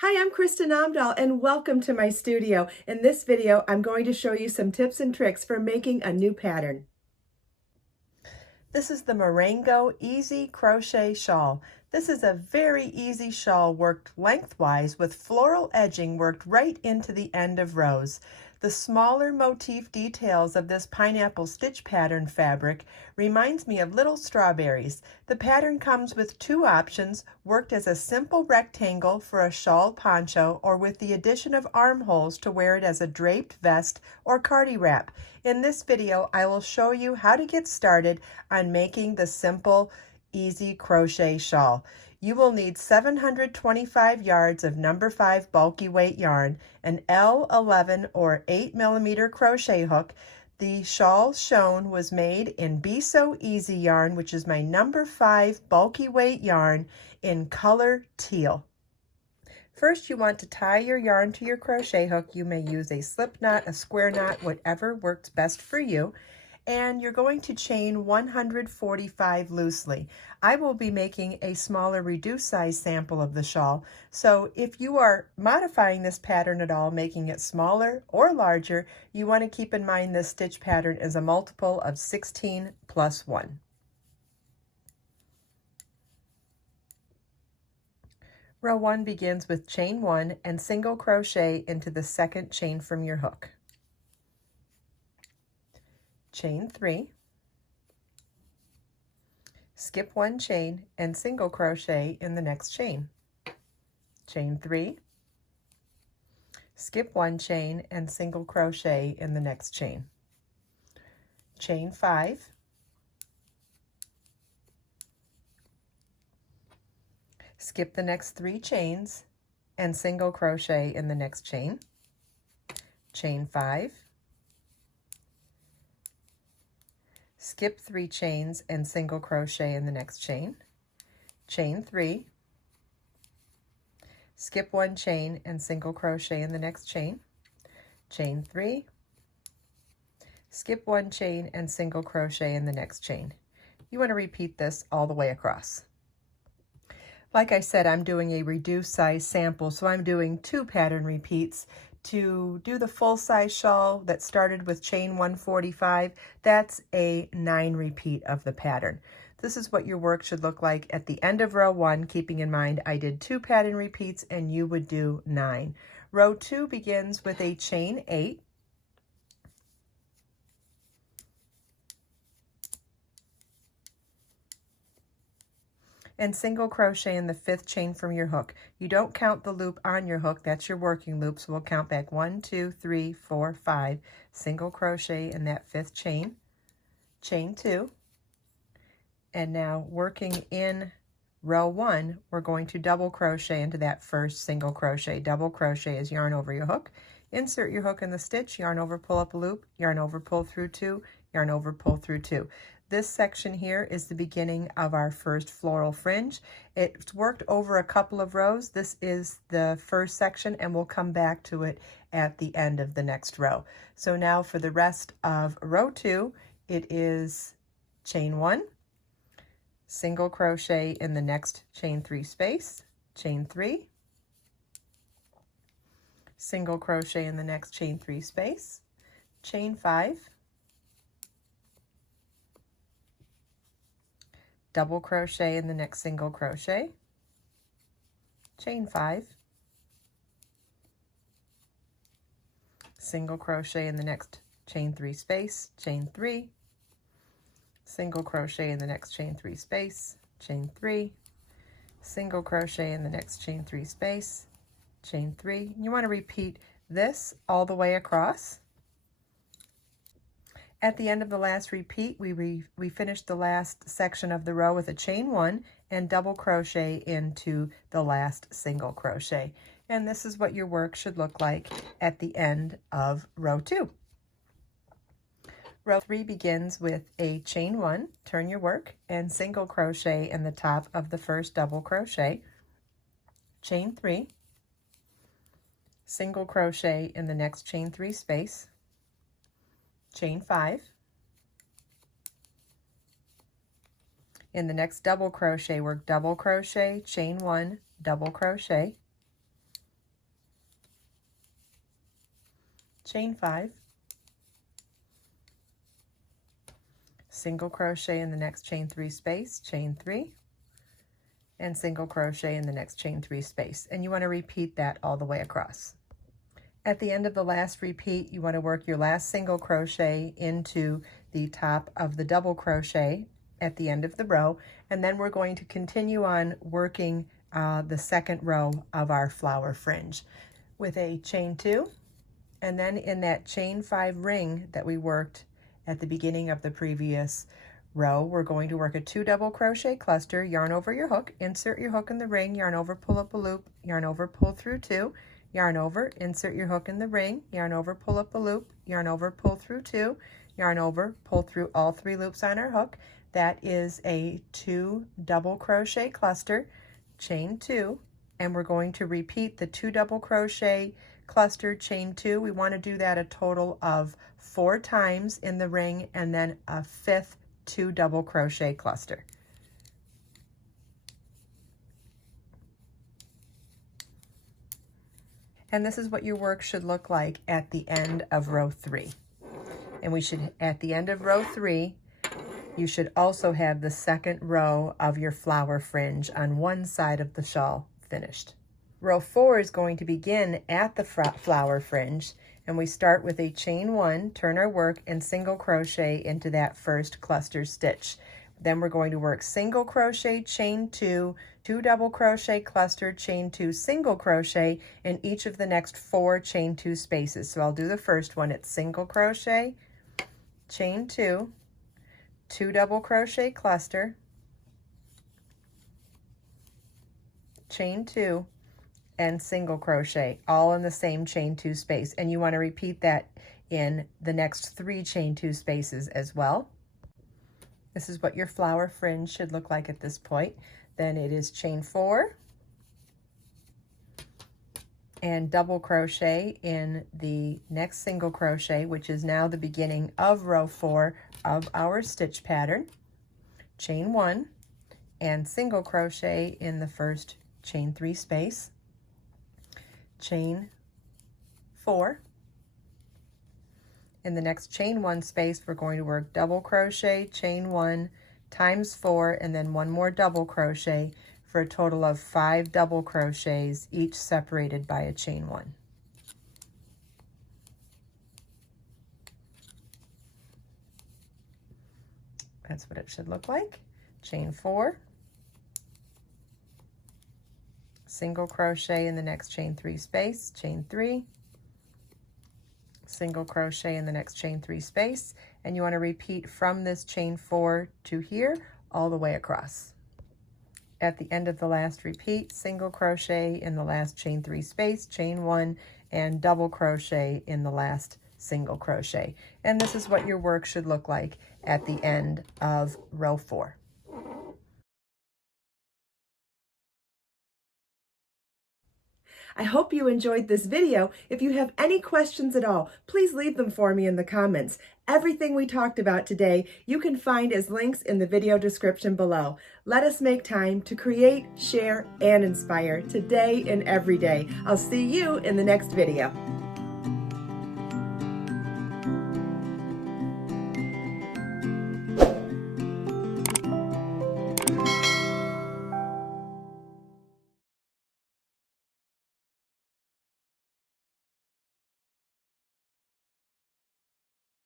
Hi, I'm Kristin Omdahl and welcome to my studio. In this video, I'm going to show you some tips and tricks for making a new pattern. This is the Morango Easy Crochet Shawl. This is a very easy shawl worked lengthwise with floral edging worked right into the end of rows. The smaller motif details of this pineapple stitch pattern fabric reminds me of little strawberries. The pattern comes with two options, worked as a simple rectangle for a shawl poncho or with the addition of armholes to wear it as a draped vest or cardi wrap. In this video, I will show you how to get started on making the simple, easy crochet shawl. You will need 725 yards of number 5 bulky weight yarn, an L11 or 8mm crochet hook. The shawl shown was made in Be So Easy yarn, which is my number 5 bulky weight yarn in color teal. First, you want to tie your yarn to your crochet hook. You may use a slip knot, a square knot, whatever works best for you. And you're going to chain 145 loosely. I will be making a smaller reduced size sample of the shawl. So if you are modifying this pattern at all, making it smaller or larger, you want to keep in mind this stitch pattern is a multiple of 16 plus 1. Row 1 begins with chain 1 and single crochet into the second chain from your hook. Chain 3, skip 1 chain and single crochet in the next chain. Chain 3, skip 1 chain and single crochet in the next chain. Chain 5, skip the next 3 chains and single crochet in the next chain. Chain 5, skip 3 chains and single crochet in the next chain. Chain 3, skip 1 chain and single crochet in the next chain. Chain 3, skip 1 chain and single crochet in the next chain. You want to repeat this all the way across. Like I said, I'm doing a reduced size sample, so I'm doing 2 pattern repeats. To do the full size shawl that started with chain 145, that's a 9 repeat of the pattern. This is what your work should look like at the end of row 1, keeping in mind I did 2 pattern repeats and you would do 9. Row 2 begins with a chain 8. And single crochet in the 5th chain from your hook. You don't count the loop on your hook, that's your working loop, so we'll count back 1, 2, 3, 4, 5. Single crochet in that 5th chain, chain 2, and now working in row 1, we're going to double crochet into that first single crochet. Double crochet is yarn over your hook, insert your hook in the stitch, yarn over, pull up a loop, yarn over, pull through 2, yarn over, pull through 2. This section here is the beginning of our first floral fringe. It's worked over a couple of rows. This is the first section and we'll come back to it at the end of the next row. So now for the rest of row 2, it is chain 1, single crochet in the next chain 3 space, chain 3, single crochet in the next chain 3 space, chain 5, double crochet in the next single crochet, chain 5, single crochet in the next chain 3 space, chain 3, single crochet in the next chain 3 space, chain 3, single crochet in the next chain 3 space, chain 3. You want to repeat this all the way across. At the end of the last repeat, we finished the last section of the row with a chain 1 and double crochet into the last single crochet. And this is what your work should look like at the end of row 2. Row 3 begins with a chain 1, turn your work, and single crochet in the top of the first double crochet, chain 3, single crochet in the next chain 3 space, chain 5, in the next double crochet, work double crochet, chain 1, double crochet, chain 5, single crochet in the next chain 3 space, chain 3, and single crochet in the next chain 3 space. And you want to repeat that all the way across. At the end of the last repeat, you want to work your last single crochet into the top of the double crochet at the end of the row, and then we're going to continue on working the second row of our flower fringe with a chain 2, and then in that chain 5 ring that we worked at the beginning of the previous row, we're going to work a 2 double crochet cluster, yarn over your hook, insert your hook in the ring, yarn over, pull up a loop, yarn over, pull through 2, yarn over, insert your hook in the ring, yarn over, pull up a loop, yarn over, pull through 2, yarn over, pull through all 3 loops on our hook. That is a 2 double crochet cluster, chain 2, and we're going to repeat the 2 double crochet cluster, chain 2. We want to do that a total of 4 times in the ring, and then a 5th 2 double crochet cluster. And this is what your work should look like at the end of row 3. And we should, at the end of row 3, you should also have the second row of your flower fringe on one side of the shawl finished. Row 4 is going to begin at the flower fringe, and we start with a chain 1, turn our work, and single crochet into that first cluster stitch. Then we're going to work single crochet, chain 2, 2 double crochet cluster, chain 2, single crochet in each of the next 4 chain 2 spaces. So I'll do the first one. It's single crochet, chain 2, 2 double crochet cluster, chain 2, and single crochet, all in the same chain 2 space. And you want to repeat that in the next 3 chain 2 spaces as well. This is what your flower fringe should look like at this point. Then it is chain 4 and double crochet in the next single crochet, which is now the beginning of row 4 of our stitch pattern. Chain 1 and single crochet in the first chain 3 space. Chain 4. In the next chain 1 space, we're going to work double crochet, chain 1 times 4, and then 1 more double crochet for a total of 5 double crochets, each separated by a chain 1. That's what it should look like. Chain 4, single crochet in the next chain 3 space, chain 3, single crochet in the next chain 3 space, and you want to repeat from this chain 4 to here all the way across. At the end of the last repeat, single crochet in the last chain 3 space, chain 1, and double crochet in the last single crochet. And this is what your work should look like at the end of row 4. I hope you enjoyed this video. If you have any questions at all, please leave them for me in the comments. Everything we talked about today, you can find as links in the video description below. Let us make time to create, share, and inspire today and every day. I'll see you in the next video.